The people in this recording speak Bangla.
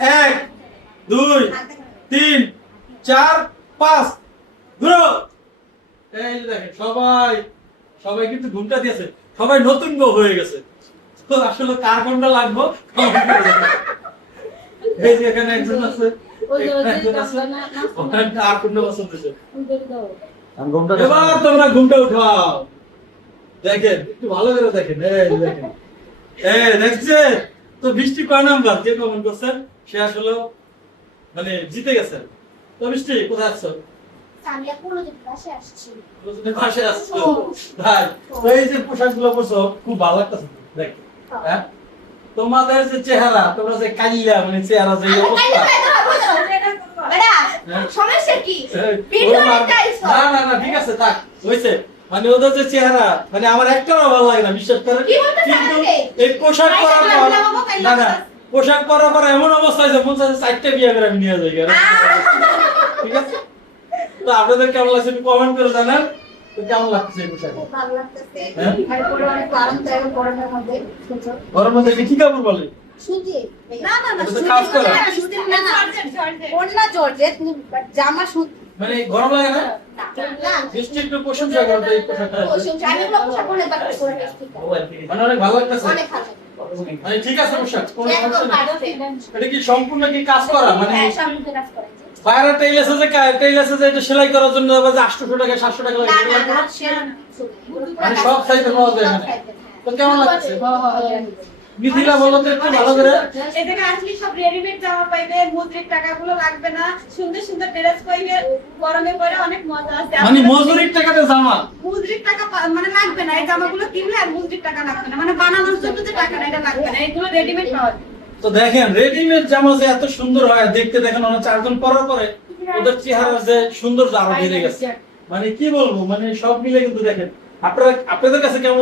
এক, দুই, তিন, চার, পাঁচ। ঘুরো। এই যে দেখেন সবাই সবাই কিন্তু ঘুমটা দিয়েছে, সবাই নতুন বউ হয়ে গেছে। তো আসলে কার কোনটা লাগবো? এই যে এখানে একজন আছে, এখানে একজন আছে, ওখানে আর কোনটা পছন্দ হয়েছে? এবার তোমরা ঘুমটা উঠাও। দেখেন একটু ভালো করে দেখেন, এই দেখেন, দেখছে তো বৃষ্টি কয় নাম্বার যে কমেন্ট করছেন সে আসলে মানে জিতে গেছেন। তো বৃষ্টি কোথায় আছো? আমি এখনো যে পাশে আসছি। তুমি পাশে আসছো ভাই। তো এই যে পোশাকগুলো পরছো খুব ভালো লাগতেছে দেখ। হ্যাঁ তোমাদের যে চেহারা, তোমরা যে কাইলা মানে চেহারা যে অবস্থা। বেটা সমস্যা কি? না না না ঠিক আছে থাক হইছে। মানে ওদের যে চেহারা মানে আমার একটাও ভালো লাগে না বিশ্বাস করে। কিন্তু এই পোশাক পরার পর না না পোশাক পরার পর এমন অবস্থা হয়েছে মনে হচ্ছে চারটে বিয়ে করে আমি নিয়ে যাই। ঠিক আছে তো আপনাদের কেমন লাগছে একটু কমেন্ট করে জানান। তো কেমন লাগছে এই পোশাক? খুব ভালো লাগতেছে। আর পরে অনেক আরামদায়ক গরমের মধ্যে সুন্দর। গরমের মধ্যে কি কাপড় বলে? সুজি। না না না এটা তো সুজি কাজ করা। না সুজি না না ওন্না জর্জেট জামা সুজি মানে গরম লাগে না? না বৃষ্টি একটু প্রশংসা করো তো এই পোশাকটা। আমি এগুলো পোশাক পরে বাট করে ঠিক আছে। মানে অনেক ভালো লাগতেছে। অনেক ভালো। মানে ঠিক আছে পোশাক কোনো একদম সমস্যা নেই। পারফেক্ট। এটা কি সম্পূর্ণ কি কাজ করা মানে হ্যাঁ সামনে কাজ করা যায়। বাইরে টেইল আছে যে এটা সেলাই করার জন্য আবার যে 800 টাকা 700 টাকা লাগে না এগুলো না না? না সেরকম মানে সব সাইজে পাওয়া যায় এখানে। তো কেমন লাগছে? মিথিলা বলো তো একটু ভালো করে। এখানে আসলে সব রেডিমেড জামা পাইবে, মুদ্রিক টাকাগুলো লাগবে না, সুন্দর সুন্দর ড্রেস পাইবে, গরমে পরে অনেক মজা আছে। মানে মজুরির টাকাতে জামা। মুদ্রিক টাকা মানে লাগবে না, এই জামাগুলো কিনলে আর মুদ্রিক টাকা লাগবে না, মানে বানানোর জন্য যে টাকাটা এটা লাগবে না, এগুলো রেডিমেড পাওয়া যায়। তো দেখেন রেডিমেড জামা যে এত সুন্দর হয় দেখতে দেখেন ওরা 4 জন পরার পরে ওদের চেহারা যে সুন্দর আরো বেড়ে গেছে। মানে কি বলবো মানে সব মিলে কিন্তু দেখেন আপনাদের কাছে কেমন